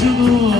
karşın